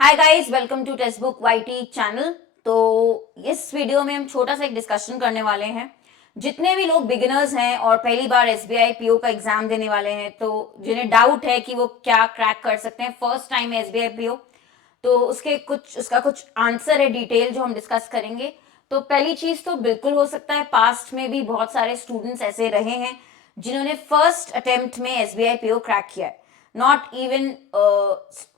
Hi guys, welcome to textbook YT channel. तो इस video में हम छोटा सा एक डिस्कशन करने वाले हैं। जितने भी लोग बिगिनर्स हैं और पहली बार एसबीआई पीओ का एग्जाम देने वाले हैं, तो जिन्हें डाउट है कि वो क्या क्रैक कर सकते हैं फर्स्ट टाइम एसबीआई पीओ, तो उसका कुछ आंसर है डिटेल जो हम डिस्कस करेंगे। तो पहली चीज तो बिल्कुल हो सकता है पास्ट में भी बहुत सारे स्टूडेंट्स ऐसे रहे हैं जिन्होंने फर्स्ट अटेम्प्ट में एसबीआई पीओ क्रैक किया है। Not even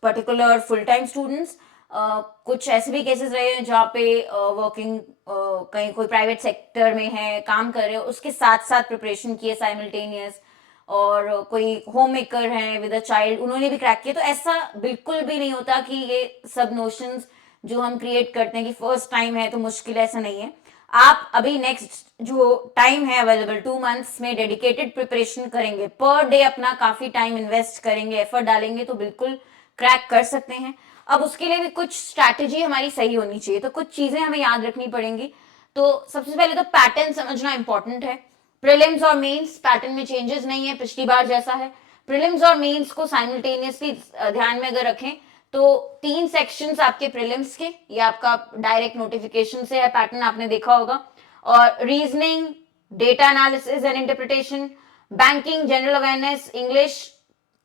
particular full time students, कुछ ऐसे भी केसेस रहे हैं जहाँ पे वर्किंग कहीं कोई प्राइवेट सेक्टर में है, काम कर रहे हो, उसके साथ साथ प्रिपरेशन किए साइमल्टेनियस, और कोई होम मेकर है विद अ चाइल्ड, उन्होंने भी क्रैक किया। तो ऐसा बिल्कुल भी नहीं होता कि ये सब नोशंस जो हम क्रिएट करते हैं कि फर्स्ट टाइम है तो मुश्किल है, ऐसा नहीं है। आप अभी नेक्स्ट जो टाइम है अवेलेबल 2 मंथ्स में डेडिकेटेड प्रिपरेशन करेंगे, पर डे अपना काफी टाइम इन्वेस्ट करेंगे, एफर्ट डालेंगे, तो बिल्कुल क्रैक कर सकते हैं। अब उसके लिए भी कुछ स्ट्रैटेजी हमारी सही होनी चाहिए, तो कुछ चीजें हमें याद रखनी पड़ेंगी। तो सबसे पहले तो पैटर्न समझना इंपॉर्टेंट है। प्रीलिम्स और मेंस पैटर्न में चेंजेस नहीं है, पिछली बार जैसा है। प्रीलिम्स और मेंस को साइमल्टेनियसली ध्यान में अगर रखें तो 3 सेक्शंस आपके प्रीलिम्स के, ये आपका डायरेक्ट नोटिफिकेशन से है, पैटर्न आपने देखा होगा। और reasoning, data analysis and interpretation, banking, general awareness, English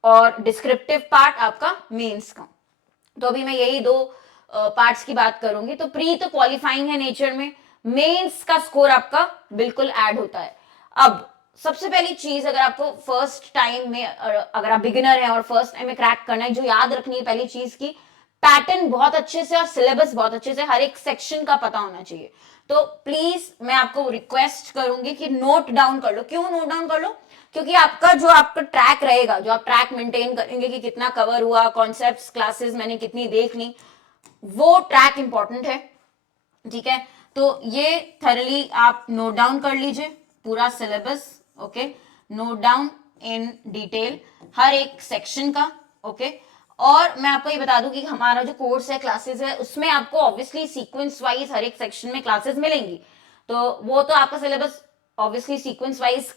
और डिस्क्रिप्टिव पार्ट आपका मेंस का। तो अभी मैं यही दो पार्ट्स की बात करूंगी। तो प्री तो क्वालिफाइंग है नेचर में, मेंस का स्कोर आपका बिल्कुल ऐड होता है। अब सबसे पहली चीज, अगर आपको फर्स्ट टाइम में, अगर आप बिगिनर हैं और फर्स्ट टाइम में क्रैक करना है, जो याद रखनी है पहली चीज की, पैटर्न बहुत अच्छे से और सिलेबस बहुत अच्छे से हर एक सेक्शन का पता होना चाहिए। तो प्लीज मैं आपको रिक्वेस्ट करूंगी कि नोट डाउन कर लो। क्यों नोट डाउन कर लो? क्योंकि आपका ट्रैक रहेगा, जो आप ट्रैक मेंटेन करेंगे कि कितना कवर हुआ, कॉन्सेप्ट्स क्लासेस मैंने कितनी देख ली, वो ट्रैक इंपॉर्टेंट है। ठीक है, तो ये थरली आप नोट डाउन कर लीजिए पूरा syllabus. Okay, note down in detail हर एक सेक्शन का। ओके, और मैं आपको ये बता दूं कि हमारा जो कोर्स है, क्लासेस है, उसमें आपको ऑब्वियसली सीक्वेंस वाइज हर एक सेक्शन में क्लासेस मिलेंगी। तो वो तो आपका syllabus obviously sequence wise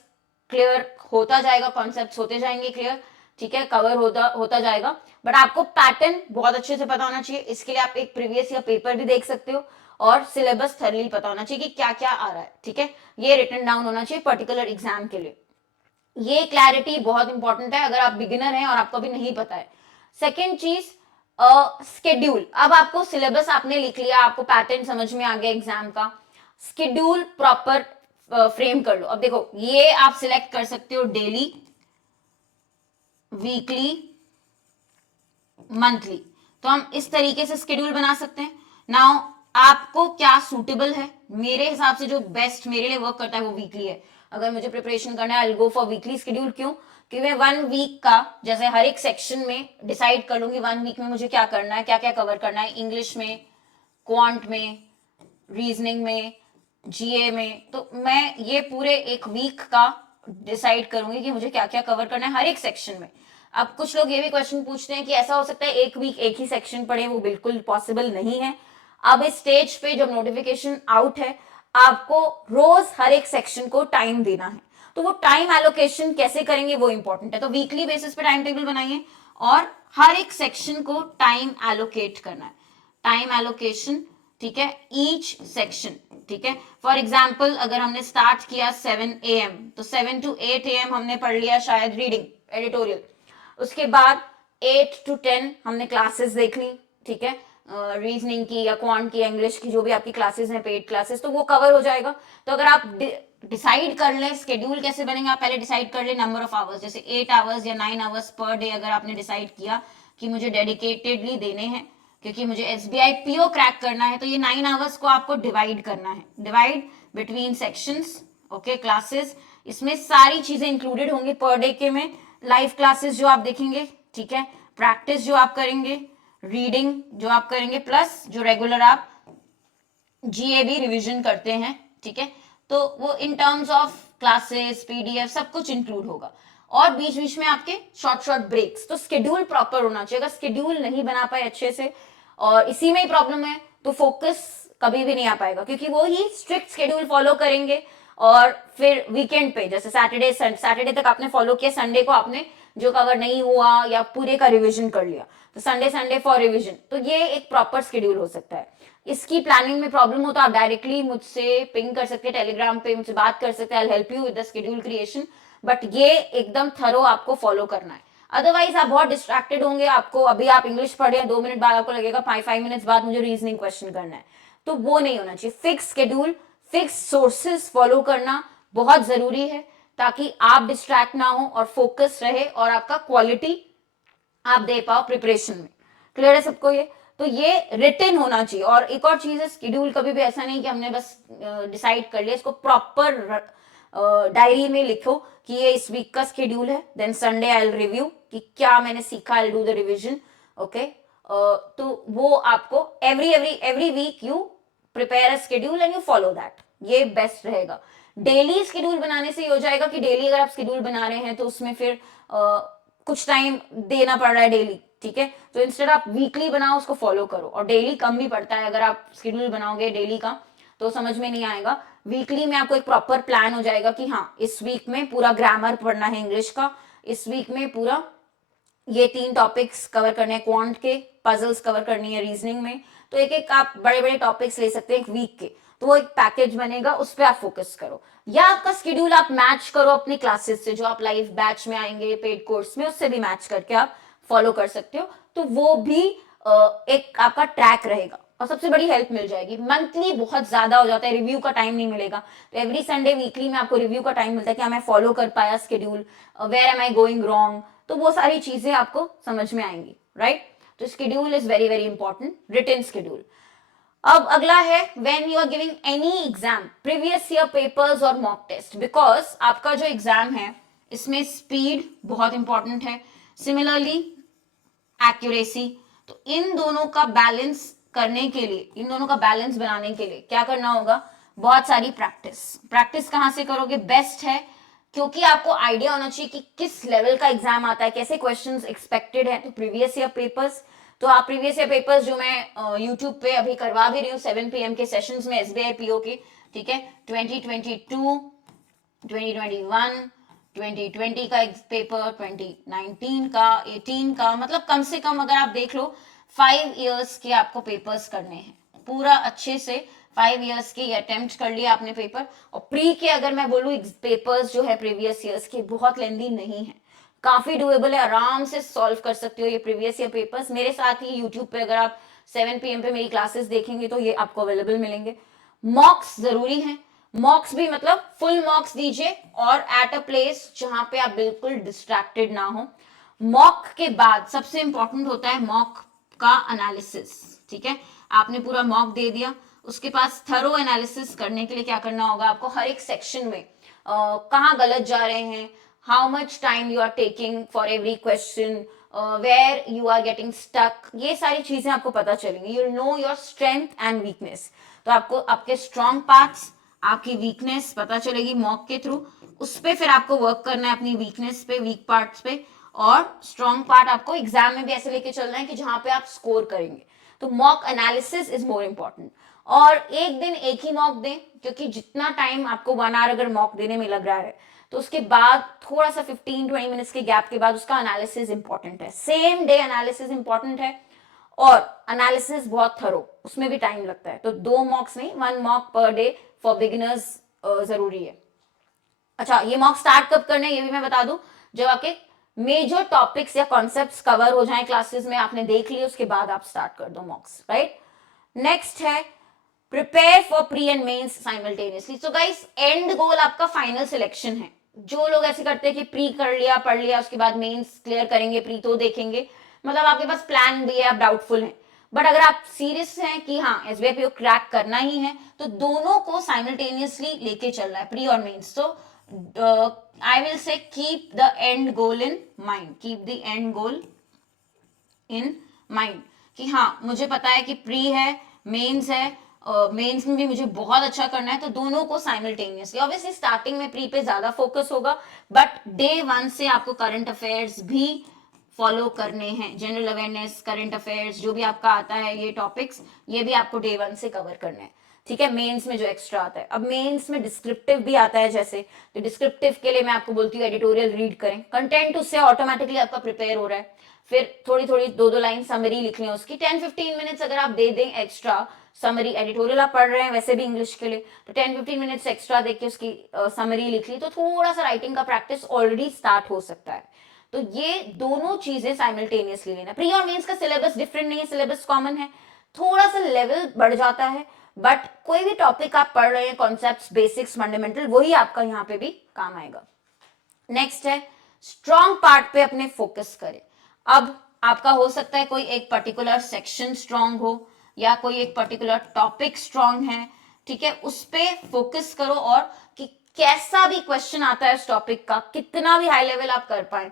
clear होता जाएगा, कॉन्सेप्ट्स होते जाएंगे क्लियर। ठीक है, कवर होता होता जाएगा। बट आपको पैटर्न बहुत अच्छे से पता होना चाहिए। इसके लिए आप एक प्रीवियस ईयर पेपर भी देख सकते हो, और सिलेबस थरली पता होना चाहिए कि क्या क्या आ रहा है। ठीक है, ये रिटन डाउन होना चाहिए पर्टिकुलर एग्जाम के लिए। ये क्लैरिटी बहुत इंपॉर्टेंट है अगर आप बिगिनर हैं और आपको अभी नहीं पता है। सेकेंड चीज, स्केड्यूल। अब आपको सिलेबस आपने लिख लिया, आपको पैटर्न समझ में आ गया एग्जाम का, स्केड्यूल प्रॉपर फ्रेम कर लो। अब देखो, ये आप सिलेक्ट कर सकते हो डेली, वीकली, मंथली। तो हम इस तरीके से स्केड्यूल बना सकते हैं। नाउ आपको क्या सूटेबल है, मेरे हिसाब से जो बेस्ट मेरे लिए वर्क करता है वो वीकली है। अगर मुझे प्रिपरेशन करना है, आई गो फॉर वीकली स्केड्यूल। क्यों? क्योंकि मैं 1 वीक का, जैसे हर एक सेक्शन में डिसाइड कर लूंगी 1 वीक में मुझे क्या करना है, क्या क्या कवर करना है, इंग्लिश में, क्वांट में, रीजनिंग में, जीए में। तो मैं ये पूरे 1 वीक का डिसाइड करूंगी कि मुझे क्या क्या कवर करना है हर एक सेक्शन में। अब कुछ लोग ये भी क्वेश्चन पूछते हैं कि ऐसा हो सकता है 1 वीक एक ही सेक्शन पढ़े, वो बिल्कुल पॉसिबल नहीं है। अब इस स्टेज पे जब नोटिफिकेशन आउट है, आपको रोज हर एक सेक्शन को टाइम देना है। तो वो टाइम एलोकेशन कैसे करेंगे वो इंपॉर्टेंट है। तो वीकली बेसिस पे टाइम टेबल बनाइए और हर एक सेक्शन को टाइम एलोकेट करना है, टाइम एलोकेशन। ठीक है, ईच सेक्शन। ठीक है, फॉर एग्जाम्पल अगर हमने स्टार्ट किया 7 AM, तो 7 to 8 AM हमने पढ़ लिया शायद रीडिंग, एडिटोरियल। उसके बाद 8 to 10 हमने क्लासेस देख ली। ठीक है, रीजनिंग की या क्वांट की, इंग्लिश की, जो भी आपकी क्लासेस हैं, पेड क्लासेस, तो वो कवर हो जाएगा। तो अगर आप डिसाइड कर लें स्केड्यूल कैसे बनेगा, आप पहले डिसाइड कर लें नंबर ऑफ आवर्स, जैसे 8 आवर्स या 9 आवर्स पर डे अगर आपने डिसाइड किया कि मुझे डेडिकेटेडली देने हैं क्योंकि मुझे एसबीआई पीओ क्रैक करना है, तो ये 9 आवर्स को आपको डिवाइड करना है, divide between sections. Okay, classes, इसमें सारी चीजें इंक्लूडेड होंगी पर डे के में। लाइव क्लासेस जो आप देखेंगे, ठीक है, प्रैक्टिस जो आप करेंगे, रीडिंग जो आप करेंगे, प्लस जो रेगुलर आप जीए भी रिविजन करते हैं। ठीक है, तो वो in terms of classes, PDF, सब कुछ इंक्लूड होगा। और बीच बीच में आपके शॉर्ट शॉर्ट ब्रेक्स। तो स्केड्यूल प्रॉपर होना चाहिए। अगर स्केड्यूल नहीं बना पाए अच्छे से और इसी में ही प्रॉब्लम है, तो फोकस कभी भी नहीं आ पाएगा, क्योंकि वो ही स्ट्रिक्ट स्केड्यूल फॉलो करेंगे और फिर वीकेंड पे, जैसे सैटरडे तक आपने फॉलो किया, संडे को आपने जो कवर नहीं हुआ या पूरे का रिवीजन कर लिया, तो संडे फॉर रिवीजन। तो ये एक प्रॉपर शेड्यूल हो सकता है। इसकी प्लानिंग में प्रॉब्लम हो तो आप डायरेक्टली मुझसे पिंग कर सकते हैं, टेलीग्राम पे मुझसे बात कर सकते हैं, I help you with the schedule creation. But ये एकदम थरो आपको फॉलो करना है, अदरवाइज आप बहुत डिस्ट्रैक्टेड होंगे। आपको अभी आप इंग्लिश पढ़े 2 मिनट बाद आपको लगेगा 5 मिनट्स बाद मुझे रीजनिंग क्वेश्चन करना है, तो वो नहीं होना चाहिए। Fix schedule, fix sources follow करना बहुत जरूरी है, ताकि आप डिस्ट्रैक्ट ना हो और फोकस रहे और आपका क्वालिटी आप दे पाओ प्रिपरेशन में। क्लियर है सबको ये? तो ये रिटन होना चाहिए। और एक और चीज है, शेड्यूल कभी भी ऐसा नहीं कि हमने बस डिसाइड कर लिया, इसको प्रॉपर डायरी में लिखो कि ये इस वीक का शेड्यूल है, then Sunday I will review कि क्या मैंने सीखा, I will do the revision. Okay, तो वो आपको every week you prepare a schedule and you follow that, ये बेस्ट रहेगा। डेली शेड्यूल बनाने से ये हो जाएगा कि डेली अगर आप शेड्यूल बना रहे हैं तो उसमें फिर कुछ टाइम देना पड़ रहा है डेली, ठीक है? तो इंस्टेड आप वीकली बनाओ, उसको फॉलो करो। और डेली कम भी पड़ता है, अगर आप शेड्यूल बनाओगे डेली का तो समझ में नहीं आएगा। वीकली में आपको एक प्रॉपर प्लान हो जाएगा कि हाँ, इस वीक में पूरा ग्रामर पढ़ना है इंग्लिश का, इस वीक में पूरा ये 3 टॉपिक्स कवर करने हैं, क्वांट के, पजल्स कवर करनी है रीजनिंग में। तो एक एक आप बड़े बड़े टॉपिक्स ले सकते हैं एक वीक के, तो वो एक पैकेज बनेगा, उस पर आप फोकस करो। या आपका शेड्यूल आप मैच करो अपनी क्लासेस से, जो आप लाइव बैच में आएंगे पेड कोर्स में, उससे भी मैच करके आप फॉलो कर सकते हो, तो वो भी एक आपका ट्रैक रहेगा और सबसे बड़ी हेल्प मिल जाएगी। मंथली बहुत ज्यादा हो जाता है, रिव्यू का टाइम नहीं मिलेगा, तो एवरी संडे वीकली में आपको रिव्यू का टाइम मिलता है, क्या मैं फॉलो कर पाया schedule, where am I going wrong, तो वो सारी चीजें आपको समझ में आएंगी, राइट? तो schedule is very very important, written schedule. अब अगला है when you are giving any exam, previous year papers और मॉक टेस्ट, बिकॉज आपका जो एग्जाम है इसमें स्पीड बहुत इंपॉर्टेंट है, सिमिलरली एक्यूरेसी। तो इन दोनों का बैलेंस करने के लिए, इन दोनों का बैलेंस बनाने के लिए क्या करना होगा? बहुत सारी प्रैक्टिस। प्रैक्टिस कहां से करोगे? बेस्ट है क्योंकि आपको आइडिया होना चाहिए कि किस लेवल का एग्जाम आता है, कैसे क्वेश्चंस एक्सपेक्टेड है। तो प्रीवियस ईयर पेपर्स, तो आप प्रीवियस ईयर पेपर्स जो मैं यूट्यूब पे अभी करवा भी रही हूँ 7 PM के सेशंस में एसबीआई पीओ के, ठीक है, 2022, 2021, 2020 का पेपर, 2019 का, 18 का, मतलब कम से कम अगर आप देख लो 5 इयर्स के आपको पेपर्स करने हैं पूरा अच्छे से। 5 इयर्स के अटेम्प्ट कर लिया आपने पेपर। और प्री के अगर मैं बोलूँ पेपर्स जो है प्रीवियस इयर्स के, बहुत लेंदी नहीं है, काफी डुएबल है, आराम से सॉल्व कर सकते हो ये प्रीवियस ईयर पेपर्स। मेरे साथ ही यूट्यूब पे अगर आप 7 PM पे मेरी क्लासेस देखेंगे तो ये आपको अवेलेबल मिलेंगे। मॉक्स जरूरी हैं, मॉक्स भी मतलब फुल मॉक्स दीजिए और एट अ प्लेस जहां पे आप बिल्कुल डिस्ट्रैक्टेड ना हो। मॉक के बाद सबसे इंपॉर्टेंट होता है मॉक का एनालिसिस, ठीक है? आपने पूरा मॉक दे दिया, उसके पास थरो एनालिसिस करने के लिए क्या करना होगा आपको? हर एक सेक्शन में कहाँ गलत जा रहे हैं, how much time you are taking for every question, where you are getting stuck, ये सारी चीजें आपको पता चलेंगी। You know your strength and weakness, तो आपको आपके स्ट्रॉन्ग पार्ट्स, आपकी वीकनेस पता चलेगी मॉक के थ्रू, उस पर फिर आपको वर्क करना है, अपनी वीकनेस पे, वीक पार्ट्स पे। और स्ट्रॉन्ग पार्ट आपको एग्जाम में भी ऐसे लेके चलना है कि जहां पे आप स्कोर करेंगे। तो mock analysis is more important. और एक दिन एक ही मॉक दें, क्योंकि जितना टाइम आपको 1 आवर अगर मॉक देने में लग रहा है तो उसके बाद थोड़ा सा 15-20 मिनट्स के गैप के बाद उसका एनालिसिस इंपॉर्टेंट है, सेम डे एनालिसिस इंपॉर्टेंट है। और एनालिसिस बहुत थरो, उसमें भी टाइम लगता है, तो 2 मॉक्स नहीं, 1 mock per day for beginners जरूरी है। अच्छा, ये मॉक स्टार्ट कब करना है ये भी मैं बता दूं, जब आपके मेजर टॉपिक्स या कॉन्सेप्ट्स कवर हो जाएं क्लासेस में, आपने देख लिए, उसके बाद आप स्टार्ट कर दो मॉक्स, राइट? नेक्स्ट है prepare for pre and mains simultaneously. So guys, end goal आपका फाइनल सिलेक्शन है। जो लोग ऐसे करते हैं कि प्री कर लिया, पढ़ लिया, उसके बाद मेंस क्लियर करेंगे, प्री तो देखेंगे, मतलब आपके पास प्लान भी है, आप डाउटफुल हैं। बट अगर आप सीरियस हैं कि हाँ एसबीआई पीओ क्रैक करना ही है, तो दोनों को साइमल्टेनियसली लेके चलना है, प्री और मेंस। तो I will say keep the end goal in mind, keep the end goal in mind, कि हाँ मुझे पता है कि प्री है, मेंस है, मेंस में भी मुझे बहुत अच्छा करना है, तो दोनों को साइमल्टेनियसली। ऑब्वियसली स्टार्टिंग में प्री पे ज्यादा फोकस होगा, बट डे 1 से आपको करंट अफेयर्स भी फॉलो करने हैं, जनरल अवेयरनेस, करंट अफेयर्स, जो भी आपका आता है ये टॉपिक्स, ये भी आपको डे 1 से कवर करना है, ठीक है, मेंस में जो एक्स्ट्रा आता है। अब मेंस में डिस्क्रिप्टिव भी आता है, जैसे तो डिस्क्रिप्टिव के लिए मैं आपको बोलती हूँ एडिटोरियल रीड करें, कंटेंट उससे ऑटोमेटिकली आपका प्रिपेयर हो रहा है। फिर थोड़ी थोड़ी 2-2 लाइन समरी लिख लें उसकी, 10-15 मिनट्स अगर आप दे दें एक्स्ट्रा समरी, एडिटोरियल आप पढ़ रहे हैं वैसे भी इंग्लिश के लिए, तो 10-15 मिनट्स एक्स्ट्रा देके उसकी समरी लिख ली, तो थोड़ा सा राइटिंग का प्रैक्टिस ऑलरेडी स्टार्ट हो सकता है। तो ये दोनों चीजें साइमल्टेनियसली लेना। प्री और मेंस का सिलेबस डिफरेंट नहीं है, सिलेबस कॉमन है, थोड़ा सा लेवल बढ़ जाता है, बट कोई भी टॉपिक आप पढ़ रहे हैं, कॉन्सेप्ट्स, बेसिक्स, फंडामेंटल, वही आपका यहाँ पे भी काम आएगा। नेक्स्ट है स्ट्रॉन्ग पार्ट पे अपने फोकस करें। अब आपका हो सकता है कोई एक पर्टिकुलर सेक्शन स्ट्रॉन्ग हो या कोई एक पर्टिकुलर टॉपिक स्ट्रॉन्ग है, ठीक है, उस पे फोकस करो और कि कैसा भी क्वेश्चन आता है उस टॉपिक का, कितना भी हाई लेवल आप कर पाए,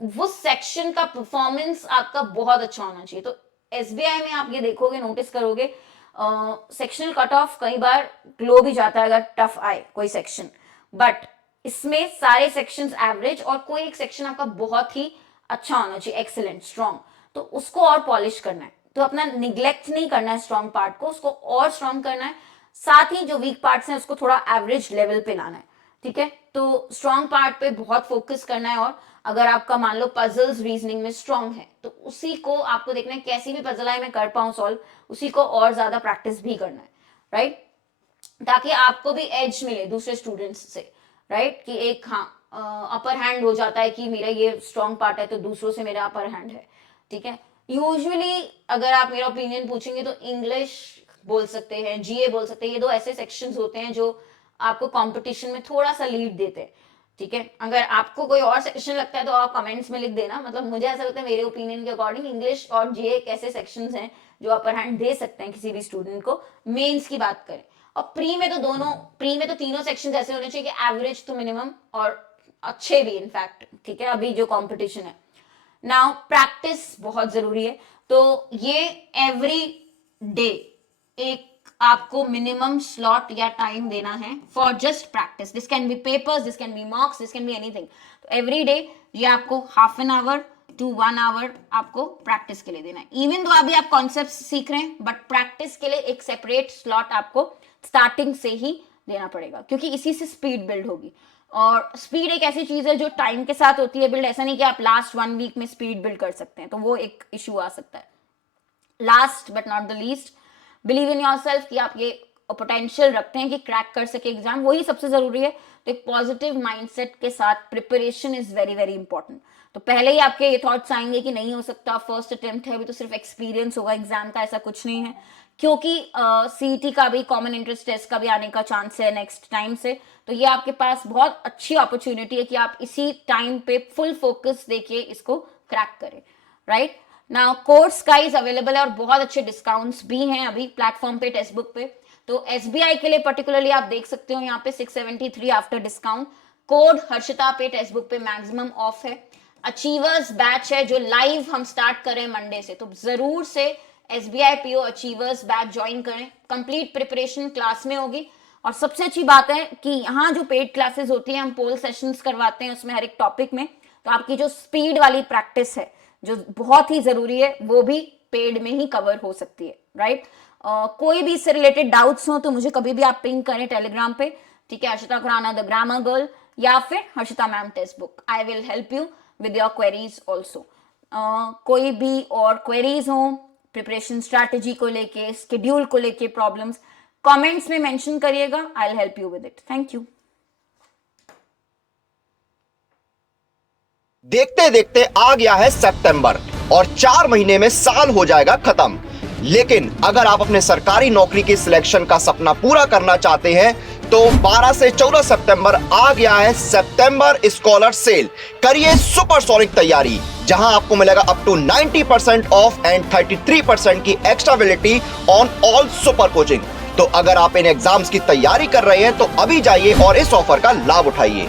वो सेक्शन का परफॉर्मेंस आपका बहुत अच्छा होना चाहिए। तो एसबीआई में आप ये देखोगे, नोटिस करोगे, सेक्शनल कट ऑफ कई बार ग्लो भी जाता है अगर टफ आए कोई सेक्शन, बट इसमें सारे सेक्शंस एवरेज और कोई एक सेक्शन आपका बहुत ही अच्छा होना चाहिए, एक्सीलेंट, स्ट्रॉन्ग, तो उसको और पॉलिश करना है। तो अपना निग्लेक्ट नहीं करना है स्ट्रॉन्ग पार्ट को, उसको और स्ट्रॉन्ग करना है, साथ ही जो वीक पार्ट्स हैं उसको थोड़ा एवरेज लेवल पे लाना है, ठीक है। तो स्ट्रॉन्ग पार्ट पे बहुत फोकस करना है, और अगर आपका मान लो पजल्स रीजनिंग में स्ट्रॉन्ग है तो उसी को आपको देखना है कैसी भी पजल आए मैं कर पाऊं सॉल्व, उसी को और ज्यादा प्रैक्टिस भी करना है, राइट, ताकि आपको भी एज मिले दूसरे स्टूडेंट्स से, राइट, कि एक हाँ अपर हैंड हो जाता है कि मेरा ये स्ट्रॉन्ग पार्ट है तो दूसरों से मेरा अपर हैंड है, ठीक है। यूजुअली अगर आप मेरा ओपिनियन पूछेंगे तो इंग्लिश बोल सकते हैं, जीए बोल सकते हैं, ये दो ऐसे सेक्शंस होते हैं जो आपको कंपटीशन में थोड़ा सा लीड देते हैं, ठीक है। अगर आपको कोई और सेक्शन लगता है तो आप कमेंट्स में लिख देना, मतलब मुझे ऐसा लगता है मेरे ओपिनियन के अकॉर्डिंग इंग्लिश और जीए एक ऐसे सेक्शंस हैं जो अपर हैंड दे सकते हैं किसी भी स्टूडेंट को। मेंस की बात करें और प्री में तो तीनों सेक्शंस ऐसे होने चाहिए कि एवरेज टू मिनिमम और अच्छे भी इनफैक्ट, ठीक है, अभी जो कंपटीशन है। नाउ प्रैक्टिस बहुत जरूरी है, तो ये एवरी डे एक आपको मिनिमम स्लॉट या टाइम देना है for just practice. This can be papers, this can be mocks, this can be anything. तो एवरी डे ये आपको half an hour to 1 hour आपको प्रैक्टिस के लिए देना है। इवन तो अभी आप कॉन्सेप्ट सीख रहे हैं, बट प्रैक्टिस के लिए एक सेपरेट स्लॉट आपको स्टार्टिंग से ही देना पड़ेगा, क्योंकि इसी से स्पीड बिल्ड होगी। और स्पीड एक ऐसी चीज है जो टाइम के साथ होती है बिल्ड, ऐसा नहीं कि आप लास्ट 1 वीक में स्पीड बिल्ड कर सकते हैं, तो वो एक इशू आ सकता है। Last but not the least, believe in yourself कि आप ये पोटेंशियल रखते हैं कि क्रैक कर सके एग्जाम, वही सबसे जरूरी है। तो एक पॉजिटिव माइंडसेट के साथ preparation is very very important. तो पहले ही आपके ये थॉट्स आएंगे कि नहीं हो सकता, फर्स्ट अटेम्प्ट है, अभी तो सिर्फ एक्सपीरियंस होगा एग्जाम का, ऐसा कुछ नहीं है, क्योंकि सीईटी का भी, कॉमन इंटरेस्ट टेस्ट का भी आने का चांस है नेक्स्ट टाइम से। तो ये आपके पास बहुत अच्छी अपॉर्चुनिटी है कि आप इसी टाइम पे फुल फोकस देके इसको क्रैक करें, right. Now course guys available है और बहुत अच्छे डिस्काउंट्स भी हैं अभी प्लेटफॉर्म पे, टेक्स्ट बुक पे। तो एसबीआई के लिए पर्टिकुलरली आप देख सकते हो यहाँ पे 673 आफ्टर डिस्काउंट, कोड हर्षिता पे टेक्स्ट बुक पे मैक्सिमम ऑफ है। अचीवर्स बैच है जो लाइव हम स्टार्ट करें मंडे से, तो जरूर से SBI PO achievers batch join करें। कंप्लीट प्रिपरेशन क्लास में होगी, और सबसे अच्छी बात है कि यहाँ जो पेड क्लासेस होती है हम पोल सेशंस करवाते हैं उसमें हर एक टॉपिक में, तो आपकी जो स्पीड वाली प्रैक्टिस है जो बहुत ही जरूरी है वो भी पेड में ही कवर हो सकती है, राइट। कोई भी इससे रिलेटेड डाउट्स हो तो मुझे कभी भी आप पिंग करें टेलीग्राम पे, ठीक है, Harshita Khurana the grammar girl, या फिर Harshita ma'am textbook, I will help you with your queries also. कोई भी और क्वेरीज हो प्रिपरेशन स्ट्रैटेजी को लेके, स्केड्यूल को लेके प्रॉब्लम्स, कमेंट्स में मेंशन करिएगा, आई will help you with it. Thank you. देखते देखते आ गया है सितंबर और 4 महीने में साल हो जाएगा खत्म। लेकिन अगर आप अपने सरकारी नौकरी के सिलेक्शन का सपना पूरा करना चाहते हैं तो 12 से 14 सितंबर आ गया है सितंबर स्कॉलर सेल। करिए सुपरसोनिक तैयारी, जहां आपको मिलेगा अप टू 90% ऑफ एंड 33% की extra validity on all super coaching. तो अगर आप इन एग्जाम्स की तैयारी कर रहे हैं तो अभी जाइए और इस ऑफर का लाभ उठाइए।